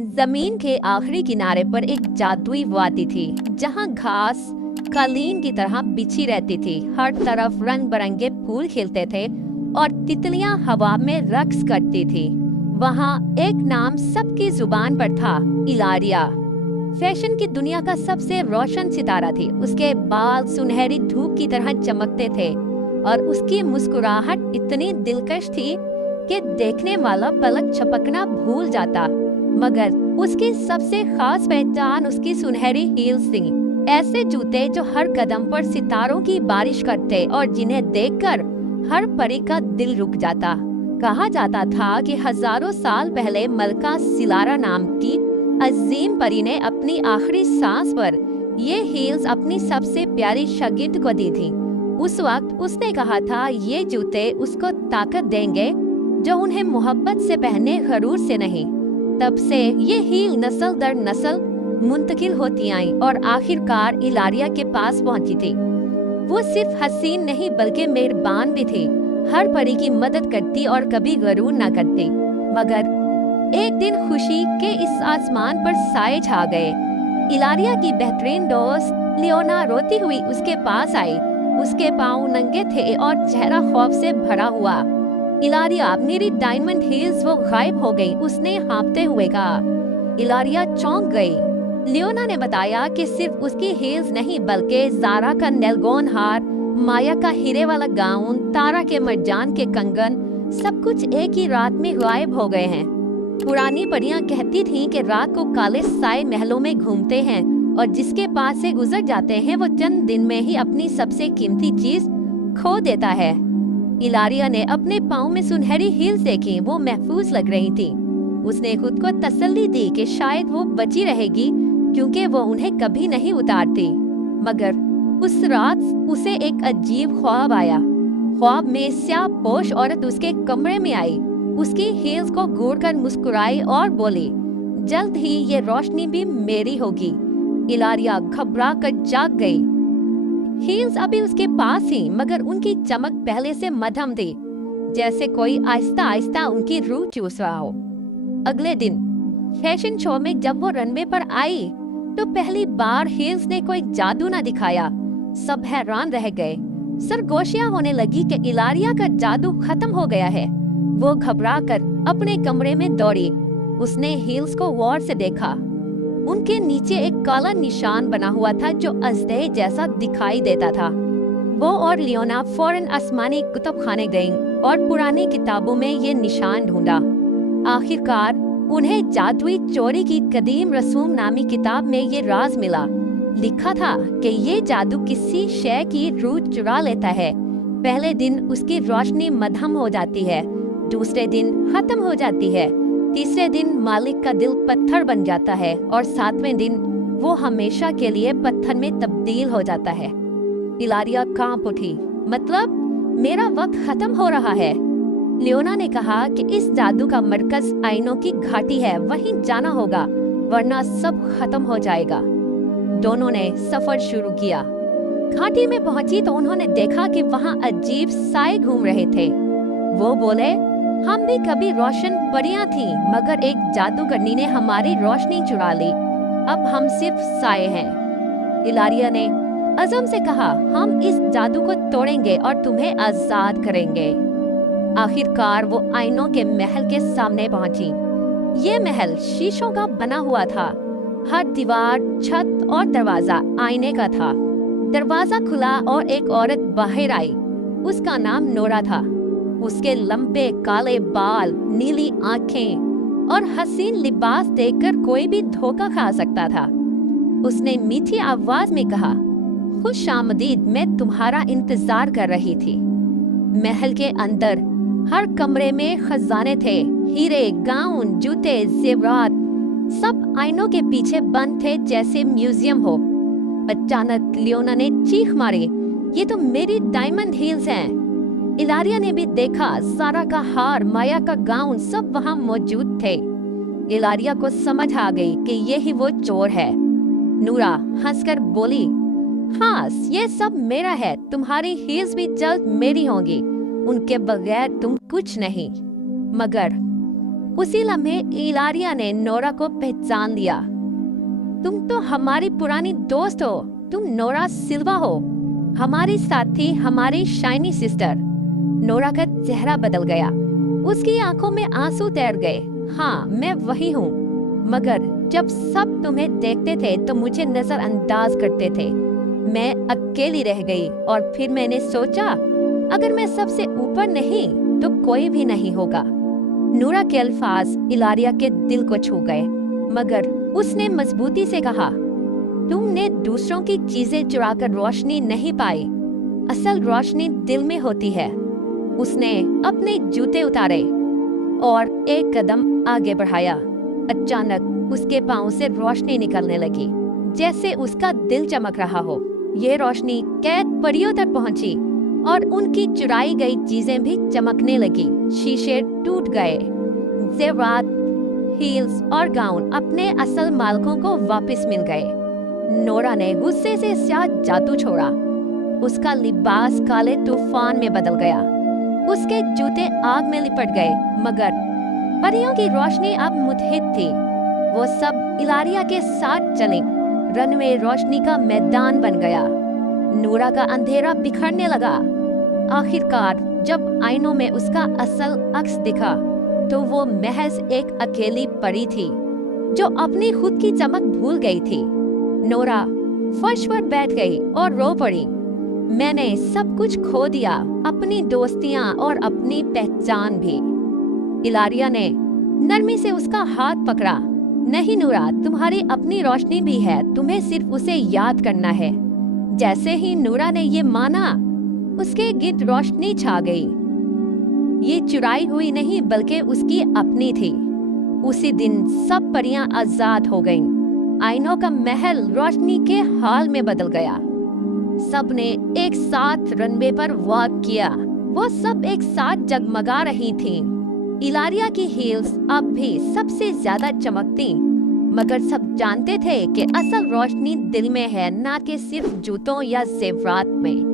जमीन के आखिरी किनारे पर एक जादुई वादी थी, जहाँ घास कालीन की तरह बिछी रहती थी। हर तरफ रंग बिरंगे फूल खिलते थे और तितलियां हवा में रक्स करती थी। वहाँ एक नाम सबकी जुबान पर था, इलारिया। फैशन की दुनिया का सबसे रोशन सितारा थी। उसके बाल सुनहरी धूप की तरह चमकते थे और उसकी मुस्कुराहट इतनी दिलकश थी कि देखने वाला पलक झपकना भूल जाता। मगर उसकी सबसे खास पहचान उसकी सुनहरी हील्स थी, ऐसे जूते जो हर कदम पर सितारों की बारिश करते और जिन्हें देखकर हर परी का दिल रुक जाता। कहा जाता था कि हजारों साल पहले मलका सिलारा नाम की अजीम परी ने अपनी आखिरी सांस पर ये हील्स अपनी सबसे प्यारी शागिर्द को दी थी। उस वक्त उसने कहा था ये जूते उसको ताकत देंगे जो उन्हें मोहब्बत से पहने, गरूर से नहीं। तब से ये हील नस्ल दर नस्ल मुंतकिल होती आई और आखिरकार इलारिया के पास पहुंची थी। वो सिर्फ हसीन नहीं बल्कि मेहरबान भी थी, हर परी की मदद करती और कभी गरूर न करती। मगर एक दिन खुशी के इस आसमान पर साए छा गए। इलारिया की बेहतरीन दोस्त लियोना रोती हुई उसके पास आई। उसके पाँव नंगे थे और चेहरा खौफ से भरा हुआ। इलारिया, मेरी डायमंड हील्स वो गायब हो गई, उसने हाँफते हुए कहा। इलारिया चौंक गई। लियोना ने बताया कि सिर्फ उसकी हील्स नहीं बल्कि ज़ारा का नेलगोन हार, माया का हीरे वाला गाउन, तारा के मरजान के कंगन, सब कुछ एक ही रात में गायब हो गए हैं। पुरानी परियां कहती थीं कि रात को काले साए महलों में घूमते हैं और जिसके पास से गुजर जाते हैं वो चंद दिन में ही अपनी सबसे कीमती चीज खो देता है। इलारिया ने अपने पाँव में सुनहरी हील्स देखी, वो महफूज लग रही थी। उसने खुद को तसल्ली दी कि शायद वो बची रहेगी क्योंकि वो उन्हें कभी नहीं उतारती। मगर उस रात उसे एक अजीब ख्वाब आया। ख्वाब में स्याह पोश औरत उसके कमरे में आई, उसकी हील्स को घूरकर मुस्कुराई और बोली, जल्द ही ये रोशनी भी मेरी होगी। इलारिया घबरा कर जाग गई। हील्स अभी उसके पास ही, मगर उनकी चमक पहले से मध्यम थी, जैसे कोई आहिस्ता आहिस्ता उनकी रूह चूस रहा हो। अगले दिन फैशन शो में जब वो रनवे पर आई तो पहली बार हील्स ने कोई जादू न दिखाया। सब हैरान रह गए। सरगोशियां होने लगी कि इलारिया का जादू खत्म हो गया है। वो घबराकर अपने कमरे में दौड़ी। उसने हील्स को गौर से देखा। उनके नीचे एक काला निशान बना हुआ था जो अजदे जैसा दिखाई देता था। वो और लियोना फौरन आसमानी कुतुबखाने गईं और पुरानी किताबों में ये निशान ढूंढा। आखिरकार उन्हें जादुई चोरी की कदीम रसूम नामी किताब में ये राज मिला। लिखा था कि ये जादू किसी शय की रूह चुरा लेता है। पहले दिन उसकी रोशनी मध्यम हो जाती है, दूसरे दिन खत्म हो जाती है, तीसरे दिन मालिक का दिल पत्थर बन जाता है और सातवें दिन वो हमेशा के लिए पत्थर में तब्दील हो जाता है। इलारिया कांप उठी। मतलब मेरा वक्त खत्म हो रहा है। लियोना ने कहा कि इस जादू का मरकज आइनों की घाटी है, वहीं जाना होगा वरना सब खत्म हो जाएगा। दोनों ने सफर शुरू किया। घाटी में पहुंची तो उन्होंने देखा कि वहां अजीब साए घूम रहे थे। वो बोले, हम भी कभी रोशन परियां थीं, मगर एक जादूगरनी ने हमारी रोशनी चुरा ली। अब हम सिर्फ साए हैं। इलारिया ने अज़म से कहा, हम इस जादू को तोड़ेंगे और तुम्हें आजाद करेंगे। आखिरकार वो आइनों के महल के सामने पहुंची। ये महल शीशों का बना हुआ था। हर दीवार, छत और दरवाजा आईने का था। दरवाजा खुला और एक औरत बाहर आई। उसका नाम नोरा था। उसके लंबे काले बाल, नीली आंखें और हसीन लिबास देखकर कोई भी धोखा खा सकता था। उसने मीठी आवाज में कहा, खुश आमदीद, मैं तुम्हारा इंतजार कर रही थी। महल के अंदर हर कमरे में खजाने थे, हीरे, गाउन, जूते, जेवरात, सब आईनों के पीछे बंद थे जैसे म्यूजियम हो। अचानक लियोना ने चीख मारी, ये तो मेरी डायमंड हील्स हैं। इलारिया ने भी देखा, ज़ारा का हार, माया का गाउन सब वहां मौजूद थे। इलारिया को समझ आ गई कि यही वो चोर है। नूरा हंसकर बोली, हाँ, ये सब मेरा है। तुम्हारी हील्स भी जल्द मेरी होंगी। उनके बगैर तुम कुछ नहीं। मगर उसी लम्हे इलारिया ने नोरा को पहचान लिया। तुम तो हमारी पुरानी दोस्त हो, तुम नोरा सिल्वा हो, हमारी साथी, हमारी शाइनी सिस्टर। नोरा का चेहरा बदल गया, उसकी आंखों में आंसू तैर गए। हाँ, मैं वही हूँ, मगर जब सब तुम्हें देखते थे तो मुझे नजरअंदाज करते थे। मैं अकेली रह गई और फिर मैंने सोचा अगर मैं सबसे ऊपर नहीं तो कोई भी नहीं होगा। नूरा के अल्फाज इलारिया के दिल को छू गए, मगर उसने मजबूती से कहा, तुमने दूसरों की चीजें चुराकर रोशनी नहीं पाई, असल रोशनी दिल में होती है। उसने अपने जूते उतारे और एक कदम आगे बढ़ाया। अचानक उसके पांव से रोशनी निकलने लगी, जैसे उसका दिल चमक रहा हो। ये रोशनी कैद परियों तक पहुंची और उनकी चुराई गई चीजें भी चमकने लगी। शीशे टूट गए, जेवरात, हील्स और गाउन अपने असल मालिकों को वापस मिल गए। नोरा ने गुस्से से स्याह जादू छोड़ा। उसका लिबास काले तूफान में बदल गया, उसके जूते आग में लिपट गए, मगर परियों की रोशनी अब मुतहिद थी। वो सब इलारिया के साथ चली। रनवे रोशनी का मैदान बन गया। नूरा का अंधेरा बिखरने लगा। आखिरकार जब आईनों में उसका असल अक्स दिखा तो वो महज एक अकेली परी थी जो अपनी खुद की चमक भूल गई थी। नोरा फर्श पर बैठ गई और रो पड़ी। मैंने सब कुछ खो दिया, अपनी दोस्तियां और अपनी पहचान भी। इलारिया ने नरमी से उसका हाथ पकड़ा। नहीं नूरा, तुम्हारी अपनी रोशनी भी है, तुम्हें सिर्फ उसे याद करना है। जैसे ही नूरा ने ये माना, उसके गिर्द रोशनी छा गई। ये चुराई हुई नहीं बल्कि उसकी अपनी थी। उसी दिन सब परियां आजाद हो गईं। आईनों का महल रोशनी के हाल में बदल गया। सब ने एक साथ रनवे पर वॉक किया। वो सब एक साथ जगमगा रही थीं। इलारिया की हील्स अब भी सबसे ज्यादा चमकती, मगर सब जानते थे कि असल रोशनी दिल में है, ना कि सिर्फ जूतों या जेवरात में।